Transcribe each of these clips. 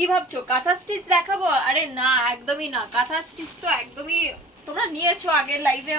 কি ভাবছো কাঁথা স্টিচ দেখাবো? আরে না, একদমই না। কাঁথা স্টিচ তো একদমই তোমরা নিয়েছো আগের লাইভে,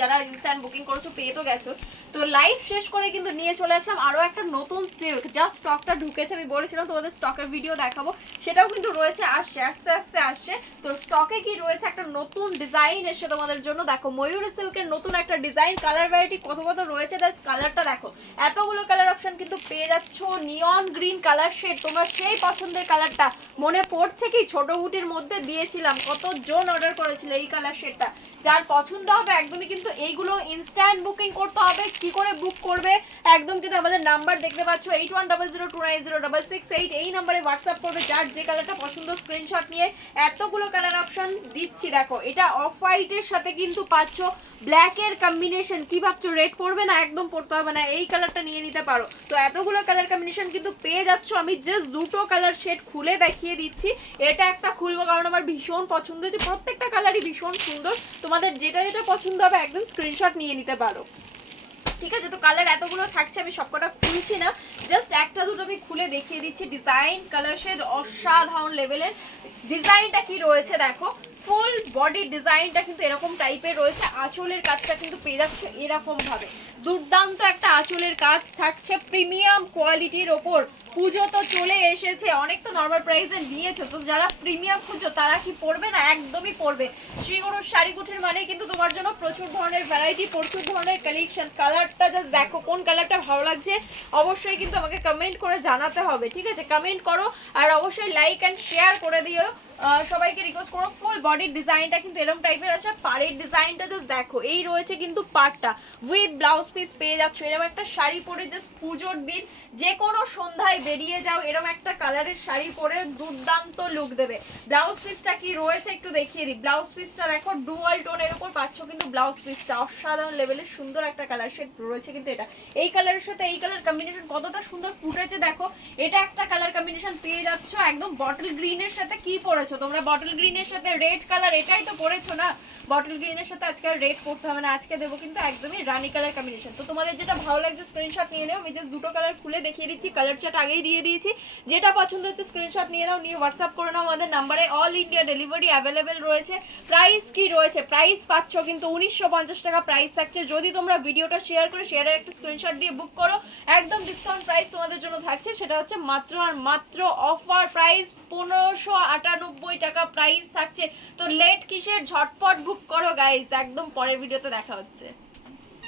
যারা ইনস্ট্যান্ট বুকিং করেছো পেয়ে তো গেছো। তো লাইভ শেষ করে কিন্তু নিয়ে চলে আসলাম আরো একটা নতুন সিল্ক, জাস্ট স্টকটা ঢুকেছে। আমি বলেছিলাম তোমাদের স্টকের ভিডিও দেখাবো, সেটাও কিন্তু রয়েছে, আসছে আস্তে আস্তে আসছে। তো স্টকে কি রয়েছে, একটা নতুন ডিজাইন এসে তোমাদের জন্য। দেখো ময়ূরী সিল্কের নতুন একটা ডিজাইন, কালার ভ্যারাইটি কত কত রয়েছে, জাস্ট কালারটা দেখো। এতগুলো কালার অপশন কিন্তু পেয়ে যাচ্ছ। নিয়ন গ্রিন কালার শেড, তোমরা সেই পছন্দের কালারটা মনে পড়ছে কি ছোট বুটির মধ্যে দিয়েছিলাম, কতজন অর্ডার করেছিল এই কালার শেডটা। যার পছন্দ হবে একদমই কিন্তু এইগুলো ইনস্ট্যান্ট বুকিং করতে হবে। কি করে বুক করবে, একদম কিন্তু আমাদের নাম্বার দেখতে পাচ্ছ 8100290668, এই নাম্বারে হোয়াটসঅ্যাপ করবে। যার যে কালারটা পছন্দ স্ক্রিনশট নিয়ে এতগুলো কালার অপশন দিচ্ছি। দেখো এটা অফ হোয়াইটের সাথে কিন্তু পাচ্ছ ব্ল্যাকের কম্বিনেশন। কি ভাবছো রেড পড়বে না? একদম পড়তে হবে না, এই কালারটা নিয়ে নিতে পারো। তো এতগুলো কালার কম্বিনেশন কিন্তু পেয়ে যাচ্ছ। আমি জাস্ট দুটো কালার শেড খুলে দেখিয়ে দিচ্ছি। এটা একটা খুলবো কারণ আমার ভীষণ পছন্দ হয়েছে, প্রত্যেকটা কালারই ভীষণ সুন্দর। তোমাদের যেটা যেটা পছন্দ হবে একদম স্ক্রিনশট নিয়ে নিতে পারো, ঠিক আছে? তো কালার এতগুলো থাকছে, আমি সবকটা খুলছি না, জাস্ট একটা দুটো আমি খুলে দেখিয়ে দিচ্ছি। ডিজাইন কালার শেড অসাধারণ লেভেলের। ডিজাইনটা কি রয়েছে দেখো, ফুল বডি ডিজাইনটা কিন্তু এরকম টাইপের রয়েছে। আঁচলের কাজটা কিন্তু পেয়ে যাচ্ছ এরকম ভাবে, দুর্দান্ত একটা আঁচলের কাজ থাকছে প্রিমিয়াম কোয়ালিটির ওপর। পুজো তো চলে এসেছে, অনেক তো নর্মাল প্রাইসে নিয়েছো, তো যারা প্রিমিয়াম খুঁজো তারা কি পড়বে না? একদমই পড়বে। শ্রীগুরুর শাড়িগুটির মানে কিন্তু তোমার জন্য প্রচুর ধরনের ভ্যারাইটি, প্রচুর ধরনের কালেকশন। কালারটা জাস্ট দেখো, কোন কালারটা ভালো লাগছে অবশ্যই কিন্তু আমাকে কমেন্ট করে জানাতে হবে, ঠিক আছে? কমেন্ট করো আর অবশ্যই লাইক অ্যান্ড শেয়ার করে দিও। সবাইকে রিকোয়েস্ট করো। ফুল বডির ডিজাইনটা কিন্তু এরকম টাইপের আছে। পাড়ের ডিজাইনটা জাস্ট দেখো, এই রয়েছে কিন্তু পাড়টা উইথ ব্লাউজ পিস পেয়ে যাচ্ছ। এরকম একটা শাড়ি পরে জাস্ট পুজোর দিন যে কোনো সন্ধ্যায় বেরিয়ে যাও, এরকম একটা কালারের শাড়ি পরে দুর্দান্ত লুক দেবে। ব্লাউজ পিসটা কি রয়েছে একটু দেখিয়ে দিই। ব্লাউজ পিসটা দেখো ডুয়াল টোনের উপর পাচ্ছ কিন্তু ব্লাউজ পিসটা অসাধারণ লেভেলের সুন্দর একটা কালার শেড রয়েছে কিন্তু এটা। এই কালারের সাথে এই কালার কম্বিনেশন কতটা সুন্দর ফুটেছে দেখো। এটা একটা কালার কম্বিনেশন পেয়ে যাচ্ছ একদম বটল গ্রিনের সাথে। কি পরেছো তোমরা? বটল গ্রিনের সাথে রেড কালার, এটাই তো পরেছো না? বটল গ্রিনের সাথে আজকে আর রেড পড়তে হবে না, আজকে দেবো কিন্তু একদমই রানী কালার কম্বিনেশন। তো তোমাদের যেটা ভালো লাগছে স্ক্রিনশট নিয়ে নাও। আমি জাস্ট দুটো কালার খুলে দেখিয়ে দিচ্ছি, কালার চার্ট আগেই দিয়ে দিয়েছি। যেটা পছন্দ হচ্ছে স্ক্রিনশট নিয়ে নাও, নিয়ে হোয়াটসঅ্যাপ করে নাও। আমাদের নাম্বারে অল ইন্ডিয়া ডেলিভারি অ্যাভেলেবেল রয়েছে। প্রাইস কি রয়েছে, প্রাইস পাচ্ছ কিন্তু 1950 টাকা প্রাইস থাকছে। যদি তোমরা ভিডিওটা শেয়ার করে শেয়ারের একটা স্ক্রিনশট দিয়ে বুক করো, একদম ডিসকাউন্ট প্রাইস তোমাদের জন্য থাকছে। সেটা হচ্ছে মাত্র আর মাত্র অফার প্রাইস 1598 টাকা প্রাইস থাকছে। তো লেট কিসের, ঝটপট বুক করো গাইস। একদম পরের ভিডিওতে দেখা হচ্ছে।